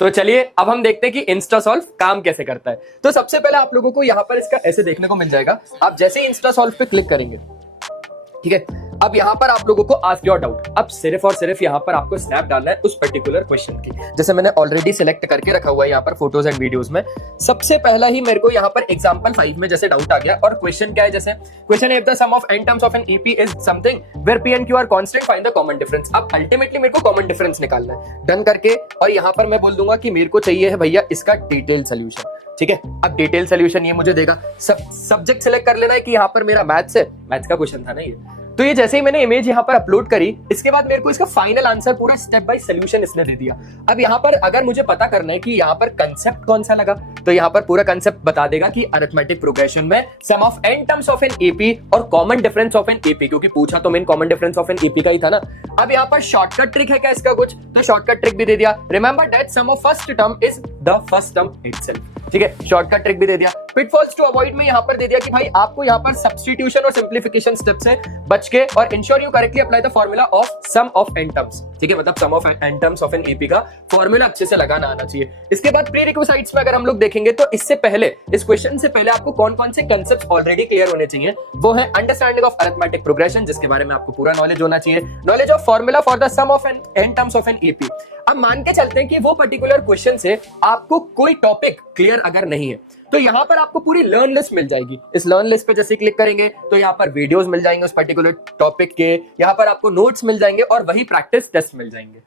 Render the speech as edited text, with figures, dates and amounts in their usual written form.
तो चलिए अब हम देखते हैं कि इंस्टा सॉल्व काम कैसे करता है। तो सबसे पहले आप लोगों को यहाँ पर इसका ऐसे देखने को मिल जाएगा। आप जैसे ही इंस्टा सॉल्व पे क्लिक करेंगे, ठीक है, अब यहाँ पर आप लोगों को आस्क योर डाउट। अब सिर्फ और सिर्फ यहाँ पर आपको स्नैप डालना है उस पर्टिकुलर क्वेश्चन की। जैसे मैंने ऑलरेडी सिलेक्ट करके रखा हुआ है यहाँ पर फोटोज एंड वीडियोस में। सबसे पहला ही मेरे को यहाँ पर एग्जांपल 5 में जैसे डाउट आ गया, और क्वेश्चन क्या है, जैसे question if the sum of n terms of an AP is something where p and q are constant, find the common difference. अब अल्टीमेटली मेरे को कॉमन डिफरेंस निकालना है। डन करके और यहाँ पर मैं बोल दूंगा कि मेरे को चाहिए है भैया इसका डिटेल सोल्यूशन। ठीक है, अब डिटेल सोल्यूशन ये मुझे देगा। सब्जेक्ट सिलेक्ट कर लेना है कि यहाँ पर मेरा मैथ्स है, मैथ्स का क्वेश्चन था ना ये। तो ये जैसे ही मैंने इमेज यहाँ पर अपलोड करी, इसके बाद मेरे को इसका फाइनल आंसर पूरा स्टेप बाय सोल्यूशन इसने दे दिया। अब यहाँ पर अगर मुझे पता करना है कि यहाँ पर कंसेप्ट कौन सा लगा, तो यहाँ पर पूरा कंसेप्ट बता देगा कि अरिथमेटिक प्रोग्रेशन में sum of n terms of an AP और common difference of an AP, क्योंकि पूछा तो main common difference of an AP का ही था ना। अब यहाँ पर शॉर्टकट ट्रिक है क्या इसका कुछ, तो शॉर्टकट ट्रिक भी दे दिया। Remember that sum of first term is the first term itself. ठीक है, शॉर्टकट ट्रिक भी दे दिया। पिटफॉल्स टू अवॉइड में यहाँ पर दे दिया कि भाई आपको यहाँ पर सब्स्टिट्यूशन और सिंप्लीफिकेशन स्टेप से बच के और ensure you correctly apply the formula of sum of n terms. ठीक है, मतलब sum of n terms of an AP का फॉर्मूला अच्छे से लगाना आना चाहिए। इसके बाद प्री रिक्विजिट्स में अगर हम लोग देखेंगे तो इससे पहले, इस क्वेश्चन से पहले आपको कौन कौन से कंसेप्ट्स ऑलरेडी क्लियर होने चाहिए, वो है अंडरस्टैंडिंग ऑफ अरिथमेटिक प्रोग्रेशन, जिसके बारे में आपको पूरा नॉलेज होना चाहिए, knowledge of formula for the sum of n terms of an AP. अब मान के चलते हैं कि वो पर्टिकुलर क्वेश्चन से आपको कोई टॉपिक क्लियर अगर नहीं है, तो यहाँ पर आपको पूरी लर्न लिस्ट मिल जाएगी। इस लर्न लिस्ट पे जैसे क्लिक करेंगे तो यहाँ पर वीडियोस मिल जाएंगे उस पर्टिकुलर टॉपिक के, यहाँ पर आपको नोट्स मिल जाएंगे और वही प्रैक्टिस टेस्ट मिल जाएंगे।